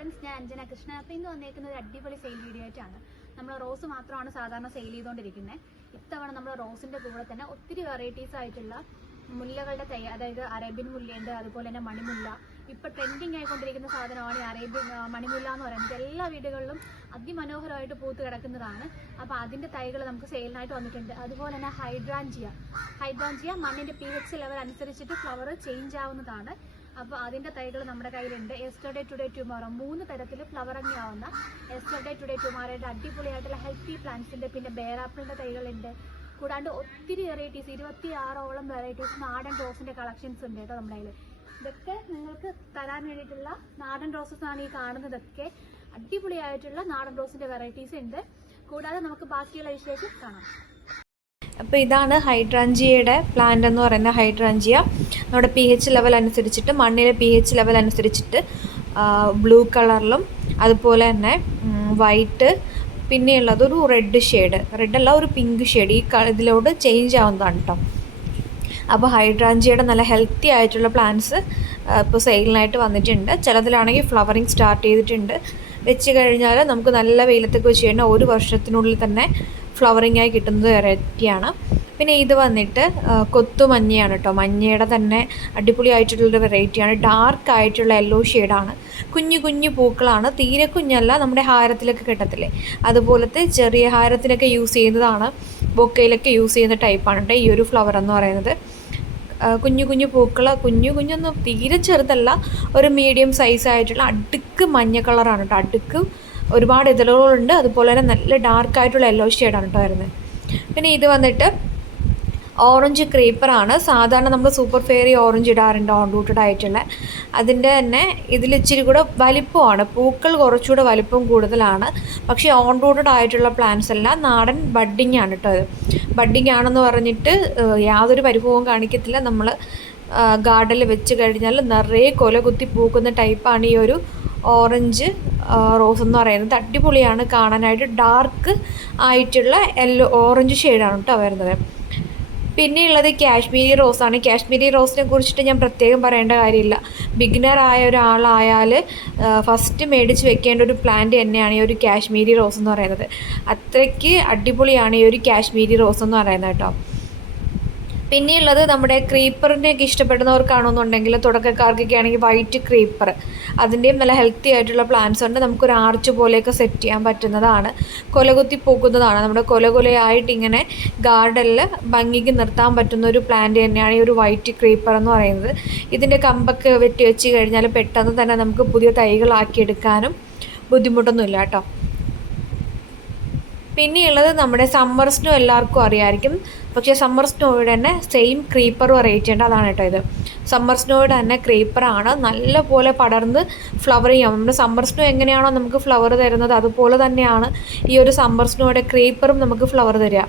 Friends, ഞാൻ അഞ്ജന കൃഷ്ണ. അപ്പോൾ ഇന്ന് വന്നേക്കുന്നത് ഒരു അടിപൊളി സെയിൽ വീഡിയോ ആയിട്ടാണ്. നമ്മൾ റോസ് മാത്രമാണ് സാധാരണ സെയിൽ ചെയ്തുകൊണ്ടിരിക്കുന്നത്. ഇത്തവണ നമ്മൾ റോസിൻ്റെ കൂടെ തന്നെ ഒത്തിരി വെറൈറ്റീസ് ആയിട്ടുള്ള മുല്ലകളുടെ തൈ, അതായത് അറേബ്യൻ മുല്ലയുണ്ട്, അതുപോലെ തന്നെ മണിമുല്ല. ഇപ്പോൾ ട്രെൻഡിങ് ആയിക്കൊണ്ടിരിക്കുന്ന സാധനമാണ് ഈ അറേബ്യൻ മണിമുല്ല എന്ന് പറയുന്നത്. എല്ലാ വീടുകളിലും അതിമനോഹരമായിട്ട് പൂത്ത് കിടക്കുന്നതാണ്. അപ്പോൾ അതിൻ്റെ തൈകൾ നമുക്ക് സെയിലിനായിട്ട് വന്നിട്ടുണ്ട്. അതുപോലെ തന്നെ ഹൈഡ്രാഞ്ചിയ മണ്ണിൻ്റെ pH ലെവൽ അനുസരിച്ചിട്ട് ഫ്ലവർ ചേഞ്ച് ആവുന്നതാണ്. അപ്പോൾ അതിൻ്റെ തൈകൾ നമ്മുടെ കയ്യിലുണ്ട്. യെസ്റ്റർഡേ ടുഡേ ടുമോറോ 3 തരത്തിൽ ഫ്ലവറിങ് ആവുന്ന യെസ്റ്റർഡേ ടുഡേ ടുമോറോയുടെ അടിപൊളിയായിട്ടുള്ള ഹെൽത്തി പ്ലാന്റ്സിൻ്റെ, പിന്നെ ബേറാപ്പിളിൻ്റെ തൈകളുണ്ട്. കൂടാണ്ട് ഒത്തിരി വെറൈറ്റീസ്, 26ഓളം വെറൈറ്റീസ് നാടൻ റോസിൻ്റെ കളക്ഷൻസ് ഉണ്ട് കേട്ടോ നമ്മുടെ കയ്യിൽ. ഇതൊക്കെ നിങ്ങൾക്ക് തരാൻ വേണ്ടിയിട്ടുള്ള നാടൻ റോസസ് ആണ് ഈ കാണുന്നതൊക്കെ. അടിപൊളിയായിട്ടുള്ള നാടൻ റോസിൻ്റെ വെറൈറ്റീസ് ഉണ്ട്. കൂടാതെ നമുക്ക് ബാക്കിയുള്ള വിഷയത്തിൽ കാണാം. അപ്പോൾ ഇതാണ് ഹൈഡ്രാഞ്ചിയയുടെ പ്ലാന്റ് എന്ന് പറയുന്നത്. ഹൈഡ്രാഞ്ചിയ നമ്മുടെ pH ലെവൽ അനുസരിച്ചിട്ട്, മണ്ണിലെ pH ലെവൽ അനുസരിച്ചിട്ട് ബ്ലൂ കളറിലും അതുപോലെ തന്നെ വൈറ്റ്, പിന്നെയുള്ളത് ഒരു റെഡ് ഷെയ്ഡ്, റെഡല്ല ഒരു പിങ്ക് ഷെയ്ഡ്, ഈ ഇതിലോട്ട് ചേഞ്ച് ആവുന്നതാണ് കേട്ടോ. അപ്പോൾ ഹൈഡ്രാഞ്ചിയയുടെ നല്ല ഹെൽത്തി ആയിട്ടുള്ള പ്ലാന്റ്സ് ഇപ്പോൾ സെയിലിനായിട്ട് വന്നിട്ടുണ്ട്. ചിലതിലാണെങ്കിൽ ഫ്ലവറിങ് സ്റ്റാർട്ട് ചെയ്തിട്ടുണ്ട്. വെച്ച് കഴിഞ്ഞാൽ നമുക്ക് നല്ല വെയിലത്തൊക്കെ വെച്ച് കഴിഞ്ഞാൽ 1 വർഷത്തിനുള്ളിൽ തന്നെ ഫ്ലവറിങ് ആയി കിട്ടുന്നത് വെറൈറ്റിയാണ്. പിന്നെ ഇത് വന്നിട്ട് കൊത്തുമഞ്ഞയാണ് കേട്ടോ. മഞ്ഞയുടെ തന്നെ അടിപൊളിയായിട്ടുള്ളൊരു വെറൈറ്റിയാണ്. ഡാർക്ക് ആയിട്ടുള്ള യെല്ലോ ഷെയ്ഡാണ്. കുഞ്ഞു കുഞ്ഞു പൂക്കളാണ്, തീരെ കുഞ്ഞല്ല, നമ്മുടെ ഹാരത്തിലൊക്കെ കിട്ടത്തില്ലേ അതുപോലത്തെ ചെറിയ ഹാരത്തിനൊക്കെ യൂസ് ചെയ്യുന്നതാണ്. ബൊക്കയിലൊക്കെ യൂസ് ചെയ്യുന്ന ടൈപ്പാണ് കേട്ടോ ഈ ഒരു ഫ്ലവർ എന്ന് പറയുന്നത്. കുഞ്ഞു കുഞ്ഞു പൂക്കൾ, കുഞ്ഞൊന്നും തീരെ ചെറുതല്ല, ഒരു മീഡിയം സൈസ് ആയിട്ടുള്ള അടുക്ക് മഞ്ഞ കളറാണ് കേട്ടോ. അടുക്ക് ഒരുപാട് ഇതളുകളുണ്ട്. അതുപോലെ തന്നെ നല്ല ഡാർക്കായിട്ടുള്ള യെല്ലോ ഷെയ്ഡാണ് കേട്ടോ വരുന്നത്. പിന്നെ ഇത് വന്നിട്ട് ഓറഞ്ച് ക്രീപ്പറാണ്. സാധാരണ നമ്മൾ സൂപ്പർ ഫെയറി ഓറഞ്ച് ഇടാറുണ്ട്, ഓൺ റൂട്ടഡ് ആയിട്ടുള്ള. അതിൻ്റെ തന്നെ ഇതിൽ ഇച്ചിരി കൂടെ വലിപ്പമാണ്, പൂക്കൾ കുറച്ചുകൂടെ വലിപ്പം കൂടുതലാണ്. പക്ഷേ ഓൺ റൂട്ടഡ് ആയിട്ടുള്ള പ്ലാന്റ്സ് എല്ലാം നാടൻ ബഡ്ഡിങ് ആണ് കേട്ടോ. ഇത് ബഡ്ഡിങ് ആണെന്ന് പറഞ്ഞിട്ട് യാതൊരു പരിഭവവും കാണിക്കത്തില്ല. നമ്മൾ ഗാർഡനിൽ വെച്ച് കഴിഞ്ഞാൽ നിറയെ കൊല കുത്തി പൂക്കുന്ന ടൈപ്പാണ് ഈ ഒരു ഓറഞ്ച് റോസ് എന്ന് പറയുന്നത്. അടിപൊളിയാണ് കാണാനായിട്ട്. ഡാർക്ക് ആയിട്ടുള്ള യെല്ലോ ഓറഞ്ച് ഷെയ്ഡാണ് കേട്ടോ വരുന്നത്. പിന്നെയുള്ളത് കാശ്മീരി റോസാണ്. കാശ്മീരി റോസിനെ കുറിച്ചിട്ട് ഞാൻ പ്രത്യേകം പറയേണ്ട കാര്യമില്ല. ബിഗിനർ ആയ ഒരാളായാൽ ഫസ്റ്റ് മേടിച്ച് വെക്കേണ്ട ഒരു പ്ലാന്റ് തന്നെയാണ് ഈ ഒരു കാശ്മീരി റോസ് എന്ന് പറയുന്നത്. അത്രയ്ക്ക് അടിപൊളിയാണ് ഈ ഒരു കാശ്മീരി റോസ് എന്ന് പറയുന്നത് കേട്ടോ. പിന്നെയുള്ളത് നമ്മുടെ ക്രീപ്പറിനെയൊക്കെ ഇഷ്ടപ്പെടുന്നവർക്കാണെന്നുണ്ടെങ്കിൽ, തുടക്കക്കാർക്കൊക്കെ ആണെങ്കിൽ വൈറ്റ് ക്രീപ്പർ, അതിൻ്റെയും നല്ല ഹെൽത്തി ആയിട്ടുള്ള പ്ലാന്റ്സ് ഉണ്ട്. നമുക്കൊരു ആർച്ച് പോലെയൊക്കെ സെറ്റ് ചെയ്യാൻ പറ്റുന്നതാണ്. കൊലകുത്തി പോകുന്നതാണ്. നമ്മുടെ കൊലയായിട്ട് ഇങ്ങനെ ഗാർഡനിൽ ഭംഗിക്ക് നിർത്താൻ പറ്റുന്ന ഒരു പ്ലാന്റ് തന്നെയാണ് ഈ ഒരു വൈറ്റ് ക്രീപ്പർ എന്ന് പറയുന്നത്. ഇതിൻ്റെ കമ്പൊക്കെ വെട്ടി വെച്ച് കഴിഞ്ഞാൽ പെട്ടെന്ന് തന്നെ നമുക്ക് പുതിയ തൈകളാക്കിയെടുക്കാനും ബുദ്ധിമുട്ടൊന്നുമില്ല കേട്ടോ. പിന്നെയുള്ളത് നമ്മുടെ സമ്മർ സ്നോ, എല്ലാവർക്കും അറിയാമായിരിക്കും. പക്ഷേ സമ്മർ സ്നോയുടെ തന്നെ സെയിം ക്രീപ്പർ വെറൈറ്റി ഉണ്ട്. അതാണ് കേട്ടോ ഇത്. സമ്മർ സ്നോയുടെ തന്നെ ക്രീപ്പറാണ്. നല്ല പോലെ പടർന്ന് ഫ്ലവർ ചെയ്യാം. നമ്മുടെ സമ്മർ സ്നോ എങ്ങനെയാണോ നമുക്ക് ഫ്ലവർ തരുന്നത്, അതുപോലെ തന്നെയാണ് ഈ ഒരു സമ്മർ സ്നോയുടെ ക്രീപ്പറും നമുക്ക് ഫ്ലവർ തരിക.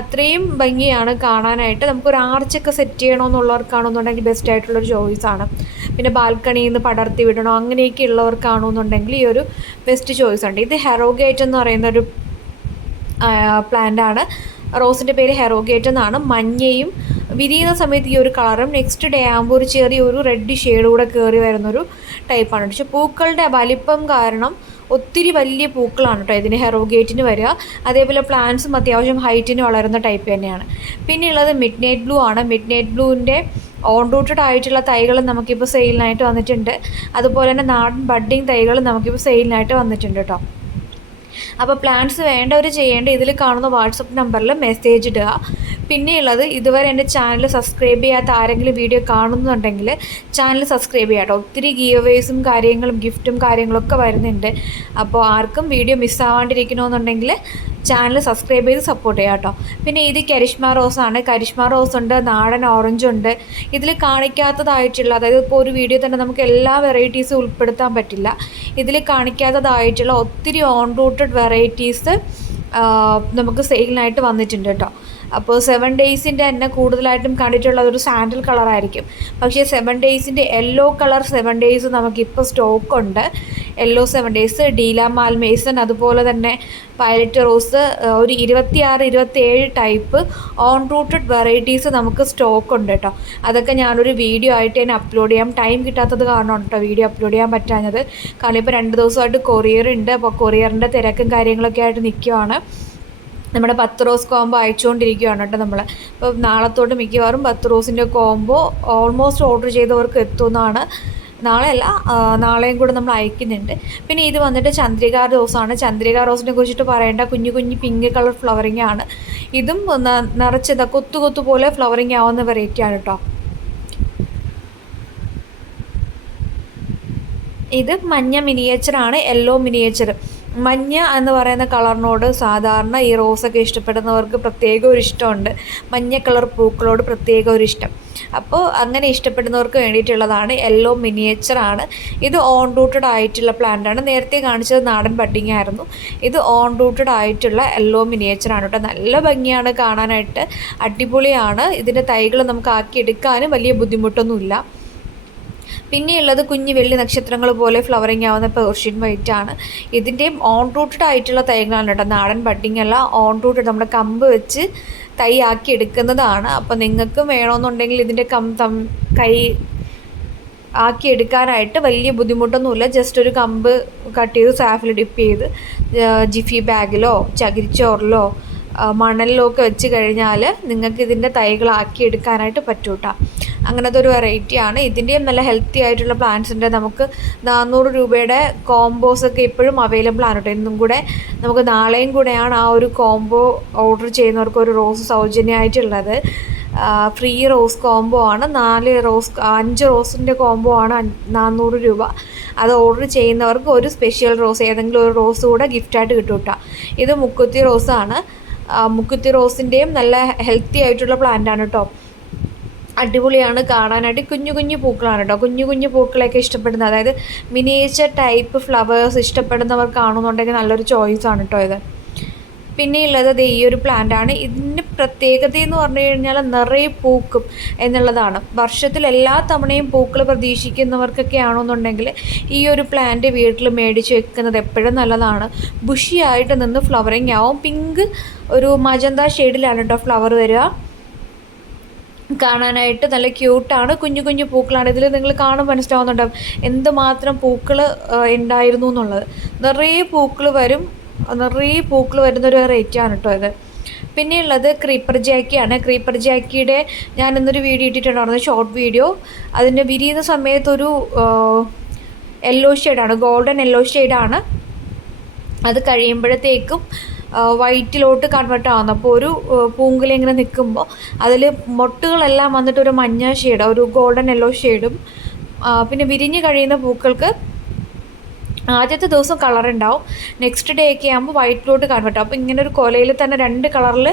അത്രയും ഭംഗിയാണ് കാണാനായിട്ട്. നമുക്കൊരു ആർച്ചൊക്കെ സെറ്റ് ചെയ്യണമെന്നുള്ളവർക്കാണെന്നുണ്ടെങ്കിൽ ബെസ്റ്റ് ആയിട്ടുള്ളൊരു ചോയ്സാണ്. പിന്നെ ബാൽക്കണിയിൽ നിന്ന് പടർത്തി വിടണോ അങ്ങനെയൊക്കെ ഉള്ളവർക്കാണെന്നുണ്ടെങ്കിൽ ഈ ഒരു ബെസ്റ്റ് ചോയ്സ് ഉണ്ട്. ഇത് ഹെറോഗേറ്റ് എന്ന് പറയുന്നൊരു പ്ലാന്റാണ്. റോസിൻ്റെ പേര് ഹെറോഗേറ്റ് എന്നാണ്. മഞ്ഞയും വിരിയുന്ന സമയത്ത് ഈ ഒരു കളറും നെക്സ്റ്റ് ഡേ ആകുമ്പോൾ ഒരു ചെറിയൊരു റെഡ് ഷെയ്ഡ് കൂടെ കയറി വരുന്നൊരു ടൈപ്പാണ്. പക്ഷേ പൂക്കളുടെ വലിപ്പം കാരണം ഒത്തിരി വലിയ പൂക്കളാണ് കേട്ടോ ഇതിന് ഹെറോഗേറ്റിന് വരിക. അതേപോലെ പ്ലാന്റ്സും അത്യാവശ്യം ഹൈറ്റിന് വളരുന്ന ടൈപ്പ് തന്നെയാണ്. പിന്നെയുള്ളത് മിഡ് നൈറ്റ് ബ്ലൂ ആണ്. മിഡ് നൈറ്റ് ബ്ലൂവിൻ്റെ ഓൺ റൂട്ടഡ് ആയിട്ടുള്ള തൈകൾ നമുക്കിപ്പോൾ സെയിലിനായിട്ട് വന്നിട്ടുണ്ട്. അതുപോലെ തന്നെ നാടൻ ബഡ്ഡിങ് തൈകൾ നമുക്കിപ്പോൾ സെയിലിനായിട്ട് വന്നിട്ടുണ്ട് കേട്ടോ. അപ്പോൾ പ്ലാൻസ് വേണ്ടവർ ചെയ്യേണ്ട ഇതിൽ കാണുന്ന വാട്സപ്പ് നമ്പറിൽ മെസ്സേജ് ഇടുക. പിന്നെയുള്ളത്, ഇതുവരെ എൻ്റെ ചാനൽ സബ്സ്ക്രൈബ് ചെയ്യാത്ത ആരെങ്കിലും വീഡിയോ കാണുന്നുണ്ടെങ്കിൽ ചാനൽ സബ്സ്ക്രൈബ് ചെയ്യാം കേട്ടോ. ഒത്തിരി ഗീവേസും കാര്യങ്ങളും ഗിഫ്റ്റും കാര്യങ്ങളൊക്കെ വരുന്നുണ്ട്. അപ്പോൾ ആർക്കും വീഡിയോ മിസ്സാവാണ്ടിരിക്കണമെന്നുണ്ടെങ്കിൽ ചാനൽ സബ്സ്ക്രൈബ് ചെയ്ത് സപ്പോർട്ട് ചെയ്യാം കേട്ടോ. പിന്നെ ഇത് കരിഷ്മ റോസാണ്. കരിഷ്മ റോസ് ഉണ്ട്, നാടൻ ഓറഞ്ച് ഉണ്ട്. ഇതിൽ കാണിക്കാത്തതായിട്ടുള്ള, അതായത് ഇപ്പോൾ ഒരു വീഡിയോ തന്നെ നമുക്ക് എല്ലാ വെറൈറ്റീസും ഉൾപ്പെടുത്താൻ പറ്റില്ല. ഇതിൽ കാണിക്കാത്തതായിട്ടുള്ള ഒത്തിരി ഓൺ റൂട്ടഡ് വെറൈറ്റീസ് നമുക്ക് സെയിലിനായിട്ട് വന്നിട്ടുണ്ട് കേട്ടോ. അപ്പോൾ 7 ഡേയ്സിൻ്റെ തന്നെ കൂടുതലായിട്ടും കണ്ടിട്ടുള്ളത് ഒരു സാൻഡൽ കളറായിരിക്കും. പക്ഷേ 7 ഡേയ്സിൻ്റെ യെല്ലോ കളർ 7 ഡേയ്സ് നമുക്കിപ്പോൾ സ്റ്റോക്കുണ്ട്. യെല്ലോ 7 ഡേയ്സ്, ഡീല മാൽമേസൺ, അതുപോലെ തന്നെ വയലറ്റ് റോസ്, ഒരു 26-27 ടൈപ്പ് ഓൺ റൂട്ടഡ് വെറൈറ്റീസ് നമുക്ക് സ്റ്റോക്ക് ഉണ്ട് കേട്ടോ. അതൊക്കെ ഞാനൊരു വീഡിയോ ആയിട്ട് തന്നെ അപ്ലോഡ് ചെയ്യാം. ടൈം കിട്ടാത്തത് കാരണമാണ് കേട്ടോ വീഡിയോ അപ്ലോഡ് ചെയ്യാൻ പറ്റാഞ്ഞത്. കാരണം ഇപ്പോൾ 2 ദിവസമായിട്ട് കൊറിയർ ഉണ്ട്. അപ്പോൾ കൊറിയറിൻ്റെ തിരക്കും കാര്യങ്ങളൊക്കെ ആയിട്ട് നിൽക്കുവാണ്. നമ്മുടെ 10 റോസ് കോംബോ അയച്ചുകൊണ്ടിരിക്കുകയാണ് കേട്ടോ നമ്മൾ. ഇപ്പോൾ നാളത്തോട്ട് മിക്കവാറും 10 റോസിൻ്റെ കോംബോ ഓൾമോസ്റ്റ് ഓർഡർ ചെയ്തവർക്ക് എത്തുമെന്നാണ്. നാളെയല്ല, നാളെയും കൂടെ നമ്മൾ അയക്കുന്നുണ്ട്. പിന്നെ ഇത് വന്നിട്ട് ചന്ദ്രിക റോസാണ്. ചന്ദ്രിക റോസിനെ കുറിച്ചിട്ട് പറയേണ്ട, കുഞ്ഞു കുഞ്ഞു പിങ്ക് കളർ ഫ്ലവറിങ് ആണ്. ഇതും നിറച്ചത് കൊത്തു പോലെ ഫ്ലവറിങ് ആവുന്ന വെറൈറ്റിയാണ് കേട്ടോ. ഇത് മഞ്ഞ മിനിയേച്ചറാണ്, യെല്ലോ മിനിയേച്ചർ. മഞ്ഞ എന്ന് പറയുന്ന കളറിനോട് സാധാരണ ഈ റോസൊക്കെ ഇഷ്ടപ്പെടുന്നവർക്ക് പ്രത്യേക ഒരു ഇഷ്ടമുണ്ട്. മഞ്ഞ കളർ പൂക്കളോട് പ്രത്യേക ഒരു ഇഷ്ടം. അപ്പോൾ അങ്ങനെ ഇഷ്ടപ്പെടുന്നവർക്ക് വേണ്ടിയിട്ടുള്ളതാണ്. യെല്ലോ മിനിയേച്ചറാണ്. ഇത് ഓൺ റൂട്ടഡ് ആയിട്ടുള്ള പ്ലാന്റാണ്. നേരത്തെ കാണിച്ചത് നാടൻ ബഡ്ഡിങ് ആയിരുന്നു. ഇത് ഓൺ റൂട്ടഡ് ആയിട്ടുള്ള യെല്ലോ മിനിയേച്ചറാണ് കേട്ടോ. നല്ല ഭംഗിയാണ് കാണാനായിട്ട്, അടിപൊളിയാണ്. ഇതിൻ്റെ തൈകൾ നമുക്ക് ആക്കിയെടുക്കാനും വലിയ ബുദ്ധിമുട്ടൊന്നുമില്ല. പിന്നെയുള്ളത് കുഞ്ഞു വെള്ളി നക്ഷത്രങ്ങൾ പോലെ ഫ്ലവറിങ് ആവുന്ന പേർഷ്യൻ വൈറ്റ് ആണ്. ഇതിൻ്റെയും ഓൺ റൂട്ടഡ് ആയിട്ടുള്ള തൈകളാണ് കേട്ടോ. നാടൻ ബഡ്ഡിങ് അല്ല, ഓൺ റൂട്ടഡ് നമ്മുടെ കമ്പ് വെച്ച് തൈ ആക്കി എടുക്കുന്നതാണ്. അപ്പോൾ നിങ്ങൾക്ക് വേണമെന്നുണ്ടെങ്കിൽ ഇതിൻ്റെ കൈ ആക്കി എടുക്കാനായിട്ട് വലിയ ബുദ്ധിമുട്ടൊന്നുമില്ല. ജസ്റ്റ് ഒരു കമ്പ് കട്ട് ചെയ്ത് സാഫിൽ ഡിപ്പ് ചെയ്ത് ജിഫി ബാഗിലോ ചകിരിച്ചോറിലോ മണലിലോ ഒക്കെ വെച്ച് കഴിഞ്ഞാൽ നിങ്ങൾക്ക് ഇതിൻ്റെ തൈകളാക്കി എടുക്കാനായിട്ട് പറ്റും കേട്ടോ. അങ്ങനത്തെ ഒരു വെറൈറ്റിയാണ്. ഇതിൻ്റെയും നല്ല ഹെൽത്തി ആയിട്ടുള്ള പ്ലാന്റ്സിൻ്റെ നമുക്ക് 400 രൂപയുടെ കോംബോസൊക്കെ ഇപ്പോഴും അവൈലബിൾ ആണ് കേട്ടോ. ഇന്നും കൂടെ നമുക്ക് നാളെയും കൂടെയാണ് ആ ഒരു കോംബോ ഓർഡർ ചെയ്യുന്നവർക്ക് ഒരു റോസ് സൗജന്യമായിട്ടുള്ളത്. ഫ്രീ റോസ് കോംബോ ആണ്. 5 റോസിൻ്റെ കോംബോ ആണ് 400 രൂപ. അത് ഓർഡർ ചെയ്യുന്നവർക്ക് ഒരു സ്പെഷ്യൽ റോസ്, ഏതെങ്കിലും ഒരു റോസ് കൂടെ ഗിഫ്റ്റായിട്ട് കിട്ടും കേട്ടോ. ഇത് മുക്കുത്തി റോസാണ്. മുക്കുത്തി റോസിൻ്റെയും നല്ല ഹെൽത്തി ആയിട്ടുള്ള പ്ലാന്റാണ് കേട്ടോ. അടിപൊളിയാണ് കാണാനായിട്ട്. കുഞ്ഞു കുഞ്ഞു പൂക്കളാണ് കേട്ടോ. കുഞ്ഞു കുഞ്ഞു പൂക്കളെയൊക്കെ ഇഷ്ടപ്പെടുന്ന, അതായത് മിനിയേച്ചർ ടൈപ്പ് ഫ്ലവേഴ്സ് ഇഷ്ടപ്പെടുന്നവർക്കാണെന്നുണ്ടെങ്കിൽ നല്ലൊരു ചോയ്സാണ് കേട്ടോ ഇത്. പിന്നെ ഉള്ളത് ഈ ഒരു പ്ലാന്റാണ്. ഇതിൻ്റെ പ്രത്യേകത എന്ന് പറഞ്ഞു കഴിഞ്ഞാൽ നിറയെ പൂക്കും എന്നുള്ളതാണ്. വർഷത്തിൽ എല്ലാ തവണയും പൂക്കൾ പ്രതീക്ഷിക്കുന്നവർക്കൊക്കെ ആണെന്നുണ്ടെങ്കിൽ ഈ ഒരു പ്ലാന്റ് വീട്ടിൽ മേടിച്ച് വെക്കുന്നത് എപ്പോഴും നല്ലതാണ്. ബുഷിയായിട്ട് നിന്ന് ഫ്ലവറിങ് ആവും. പിങ്ക് ഒരു മജന്ത ഷെയ്ഡിലാണ് കേട്ടോ ഫ്ലവർ വരിക. കാണാനായിട്ട് നല്ല ക്യൂട്ടാണ്. കുഞ്ഞു കുഞ്ഞു പൂക്കളാണ്. ഇതിൽ നിങ്ങൾ കാണുമ്പോൾ മനസ്സിലാവുന്നുണ്ടാവും എന്തുമാത്രം പൂക്കൾ ഉണ്ടായിരുന്നു എന്നുള്ളത്. നിറയെ പൂക്കൾ വരുന്നൊരു വെറൈറ്റിയാണ് കേട്ടോ ഇത്. പിന്നെയുള്ളത് ക്രീപ്പർ ജാക്കിയാണ്. ക്രീപ്പർ ജാക്കിയുടെ ഞാൻ ഇന്നൊരു വീഡിയോ ഇട്ടിട്ടുണ്ടായിരുന്നു, ഷോർട്ട് വീഡിയോ. അതിൻ്റെ വിരിയുന്ന സമയത്തൊരു യെല്ലോ ഷെയ്ഡാണ്, ഗോൾഡൻ യെല്ലോ ഷെയ്ഡാണ്. അത് കഴിയുമ്പോഴത്തേക്കും വൈറ്റിലോട്ട് കൺവേർട്ട് ആവുന്നു. അപ്പോൾ ഒരു പൂങ്കില ഇങ്ങനെ നിൽക്കുമ്പോൾ അതിൽ മൊട്ടുകളെല്ലാം വന്നിട്ട് ഒരു മഞ്ഞ ഷെയ്ഡ്, ഒരു ഗോൾഡൻ യെല്ലോ ഷെയ്ഡും. പിന്നെ വിരിഞ്ഞ് കഴിയുന്ന പൂക്കൾക്ക് ആദ്യത്തെ ദിവസം കളർ ഉണ്ടാവും, നെക്സ്റ്റ് ഡേ ഒക്കെ ആകുമ്പോൾ വൈറ്റിലോട്ട് കൺവേർട്ട് ആവും. അപ്പോൾ ഇങ്ങനെ ഒരു കൊലയിൽ തന്നെ 2 കളറിൽ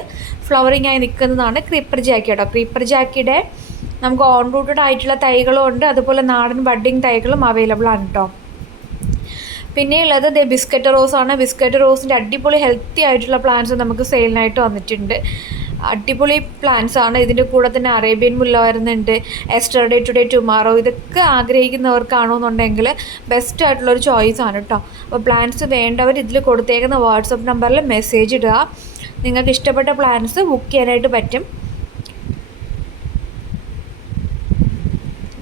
ഫ്ലവറിങ് ആയി നിൽക്കുന്നതാണ് ക്രീപ്പർ ജാക്കി കേട്ടോ. ക്രീപ്പർ ജാക്കിയുടെ നമുക്ക് ഓൺ റൂട്ടഡ് ആയിട്ടുള്ള തൈകളും ഉണ്ട്, അതുപോലെ നാടൻ ബഡ്ഡിങ് തൈകളും അവൈലബിൾ ആണ് കേട്ടോ. പിന്നെയുള്ളത് ബിസ്ക്കറ്റ് റോസാണ്. ബിസ്ക്കറ്റ് റോസിൻ്റെ അടിപൊളി ഹെൽത്തി ആയിട്ടുള്ള പ്ലാന്റ്സ് നമുക്ക് സെയിലിനായിട്ട് വന്നിട്ടുണ്ട്. അടിപൊളി പ്ലാന്റ്സ് ആണ്. ഇതിൻ്റെ കൂടെ തന്നെ അറേബ്യൻ മുല്ല വരുന്നുണ്ട്, എസ്റ്റർഡേ ടുഡേ ടുമാറോ. ഇതൊക്കെ ആഗ്രഹിക്കുന്നവർക്കാണെന്നുണ്ടെങ്കിൽ ബെസ്റ്റ് ആയിട്ടുള്ളൊരു ചോയ്സാണ് കേട്ടോ. അപ്പോൾ പ്ലാന്റ്സ് വേണ്ടവർ ഇതിൽ കൊടുത്തേക്കുന്ന വാട്സപ്പ് നമ്പറിൽ മെസ്സേജ് ഇടുക. നിങ്ങൾക്ക് ഇഷ്ടപ്പെട്ട പ്ലാന്റ്സ് ബുക്ക് ചെയ്യാനായിട്ട് പറ്റും.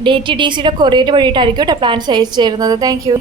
DTDCയുടെ കൊറിയർ വഴിയിട്ടായിരിക്കും കേട്ടോ പ്ലാന്റ്സ് അയച്ചു തരുന്നത്. Thank you.